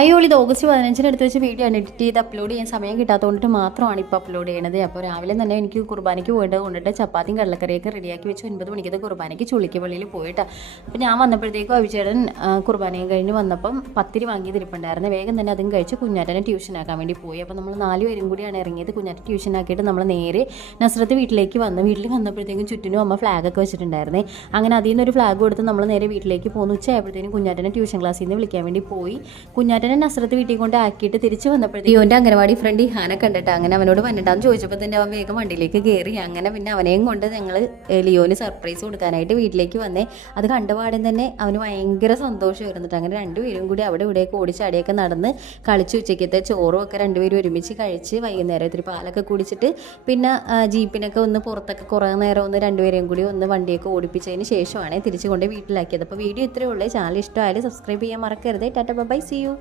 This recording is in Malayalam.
ഹായ് ഓൾ ഇത് ഓഗസ്റ്റ് 15 എടുത്ത് വെച്ച് വീഡിയോ എഡിറ്റ് ചെയ്ത് അപ്ലോഡ് ചെയ്യാൻ സമയം കിട്ടാത്തതുകൊണ്ടിട്ട് മാത്രമാണ് ഇപ്പോൾ അപ്ലോഡ് ചെയ്യണത്. അപ്പോൾ രാവിലെ തന്നെ എനിക്ക് കുർബാനയ്ക്ക് പോയിട്ട് കൊണ്ടിട്ട് ചപ്പാത്തിയും കടലക്കറിയൊക്കെ റെഡിയാക്കി വെച്ച് 9 മണിക്കത് കുർബാനയ്ക്ക് ചുള്ളിക്ക് പള്ളിയിൽ പോയിട്ട് അപ്പോൾ ഞാൻ വന്നപ്പോഴത്തേക്കും അഭിചേടൻ കുർബാനയും കഴിഞ്ഞ് വന്നപ്പം പത്തിരി വാങ്ങി തിരിപ്പുണ്ടായിരുന്നു. വേഗം തന്നെ അതും കഴിച്ച് കുഞ്ഞാറ്റനെ ട്യൂഷനാക്കാൻ വേണ്ടി പോയി. അപ്പോൾ നമ്മൾ 4 പേരും കൂടിയാണ് ഇറങ്ങിയത്. കുഞ്ഞാറ്റ ട്യൂഷനാക്കിയിട്ട് നമ്മൾ നേരെ നസ്രത്ത് വീട്ടിലേക്ക് വന്നു. വീട്ടിൽ വന്നപ്പോഴത്തേക്കും ചുറ്റിനും അമ്മ ഫ്ലാഗൊക്കെ വെച്ചിട്ടുണ്ടായിരുന്നേ. അങ്ങനെ അതിൽ നിന്നൊരു ഫ്ലാഗ് കൊടുത്ത് നമ്മൾ നേരെ വീട്ടിലേക്ക് പോകുന്നു. ഉച്ചയായപ്പോഴത്തേക്കും കുഞ്ഞാറ്റനെ ട്യൂഷൻ ക്ലാസ്സിൽ നിന്ന് വിളിക്കാൻ വേണ്ടി പോയി. കുഞ്ഞാറ്റനെ നസ്രത്ത് വീട്ടിൽ കൊണ്ട് ആക്കിയിട്ട് തിരിച്ച് വന്നപ്പോഴത്തേക്കും ഇവൻ്റെ അംഗനവാടി ഫ്രണ്ട് ഇഹാനെ കണ്ടിട്ട് അങ്ങനെ അവനോട് വന്നിട്ടാന്ന് ചോദിച്ചപ്പോൾ തന്നെ അവൻ വേഗം വണ്ടിയിലേക്ക് കയറി. അങ്ങനെ പിന്നെ അവനെയും കൊണ്ട് ഞങ്ങൾ ലിയോന് സർപ്രൈസ് കൊടുക്കാനായിട്ട് വീട്ടിലേക്ക് വന്നേ. അത് കണ്ടപാടും തന്നെ അവന് ഭയങ്കര സന്തോഷമായിരുന്നിട്ട് അങ്ങനെ രണ്ടുപേരും കൂടി അവിടെ ഇവിടെയൊക്കെ ഓടിച്ചാടിയൊക്കെ നടന്ന് കളിച്ച് ഉച്ചയ്ക്കത്തെ ചോറും ഒക്കെ രണ്ടുപേരും ഒരുമിച്ച് കഴിച്ച് വൈകുന്നേരം ഇത്തിരി പാലൊക്കെ കുടിച്ചിട്ട് പിന്നെ ജീപ്പിനൊക്കെ ഒന്ന് പുറത്തൊക്കെ കുറേ നേരം ഒന്ന് രണ്ടുപേരെയും കൂടി ഒന്ന് വണ്ടിയൊക്കെ ഓടിപ്പിച്ചതിന് ശേഷമാണ് തിരിച്ചു കൊണ്ട് വീട്ടിലാക്കിയത്. അപ്പോൾ വീഡിയോ ഇത്രയേ ഉള്ളൂ. ചാനൽ ഇഷ്ടമായാലും സബ്സ്ക്രൈബ് ചെയ്യാൻ മറക്കരുത്. Tata bye, see U.